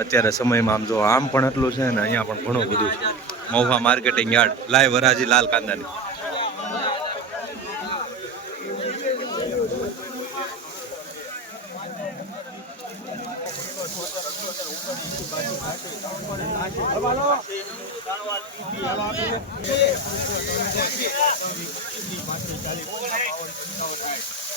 અત્યારે સમયમાં આમ જો આમ પણ એટલું છે ને અહીંયા પણ ઘણું બધું છે. મહુવા માર્કેટિંગ યાર્ડ લાઈવ હરાજી લાલ કાંદાની.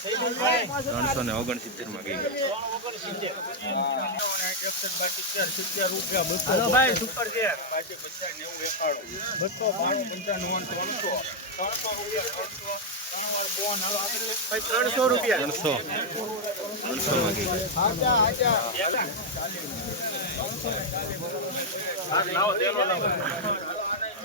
ત્રણસો ને ઓગણસિત્તેરમાં ગઈ ત્રણસો રૂપિયા. ત્રણસો ત્રણસો માં ગઈ ત્રણસો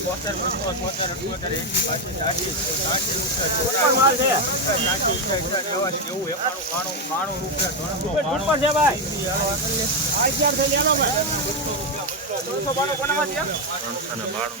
ચોપન એકાવન હજાર થયેલી ઉપર માલ છે ઉપર છે ભાઈ અગિયાર થઈ લેલો ભાઈ ત્રણસો બાણું છે ત્રણસો ને બાણું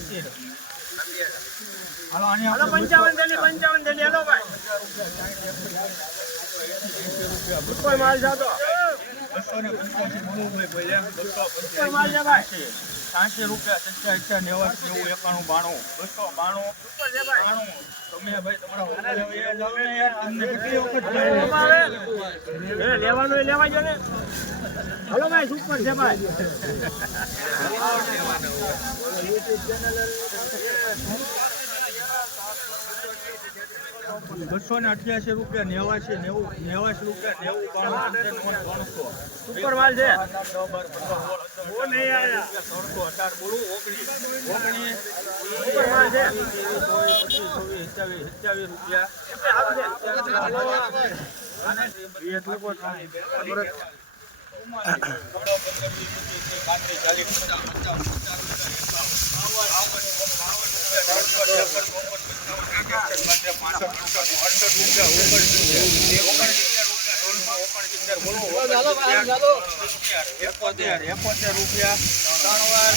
છે ભાઈ હલો પંચાવન થેલી પંચાવન થેલી હેલો ભાઈ માલ જાતો ઉપર માલ છે ભાઈ સાતસો રૂપિયા સચ્ચા ઈચ્છા નેવા એકાણું બાણું બસો બાણું બાણું તમે ભાઈ તમારા લેવા જો ને હલો ભાઈ બસો ને અઠ્યાસી રૂપિયા નેવાસી નેવું નેવાસી રૂપિયા નેવું ત્રણસો. સુપર માલ છે. ઓ નહીં આયા ત્રણસો અઢાર બોલું ઓગણીસ. ઓગણીસ. સુપર માલ છે. પચીસ સત્યાવીસ સત્યાવીસ રૂપિયા. એકોતેર એકોતેર રૂપિયા ત્રણ વાર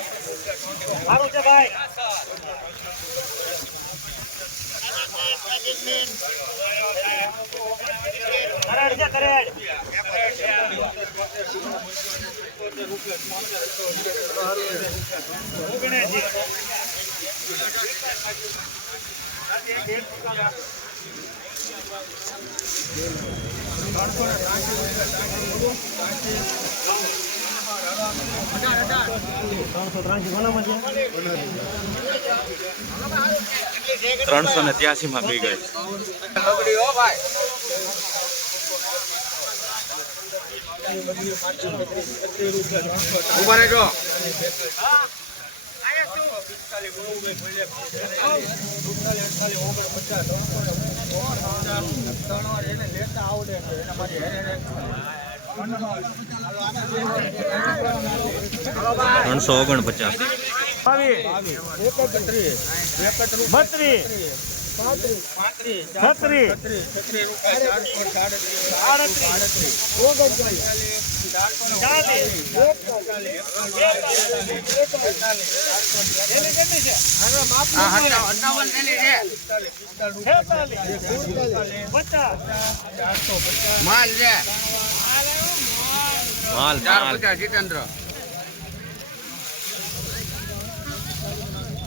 સારું છે ભાઈ. ત્રણસો ને ત્યાસી માં ગઈ ગઈ. અડતાલીસ આવડે બોલે સુડતાલીસ અડતાલીસ ઓગણપચાસ ત્રણસો માલ એને લેતા આવડે છે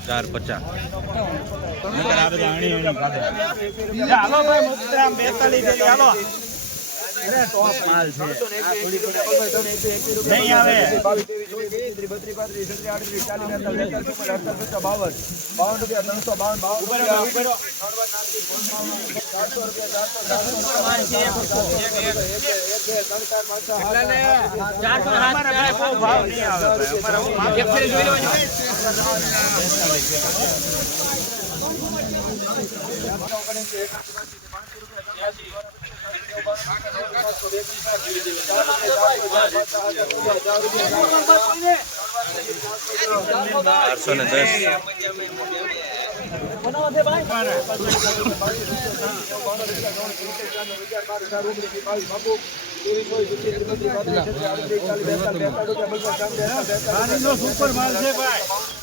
એના પચાસ ઓગણપચાસ બાવીસ એકત્રીસ એકત્રીસ બત્રીસ પાંત્રીસ છત્રીસ છત્રીસ બાવન રૂપિયા ચારસો રૂપિયા. આડત્રીસ આડત્રીસ ચારસો ને દસ. એની કેટલી છે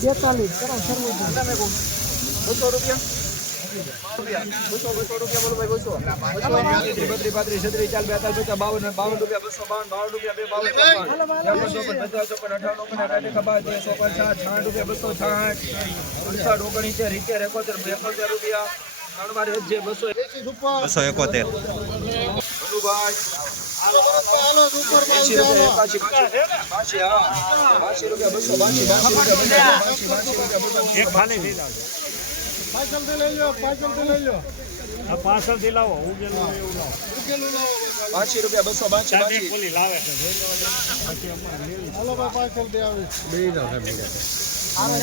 છેતાલીસ પચાસ માલ છે માલ ચાર માલ પચાસ જીતેન્દ્ર બસો રૂપિયા હાલો ભાઈ બસો આમ બેતાલીસ જેટલી હાલો નહીં આવે અમારે બાવન બહુ ભાવ નહીં આવે ભાઈ અમારે હું માપ- ચારસો ને દસ પાણીનો સુપર માલ છે ભાઈ એકાશી છાઠ હા હા ઓગણચાળીસ સારું છે ભાઈ મનુભાઈ ત્રણસો ને છપ્પન બસો એકોતેર એક ખાલી થી લાવજો પાછળથી લાવો ઉગેલું એવું લાવો. પાંચી રૂપિયા બસો ચાંદી બાંચી ખોલી લાવે છે લેજો.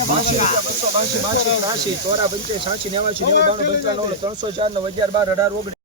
બાંસી રૂપિયા બસો બાંસી ચોરા પંચે સાંસી નેવાસી નેવું બાણું પંચાણું ત્રણસો ચાર નવ અગિયાર બાર અઢાર ઓગણીસ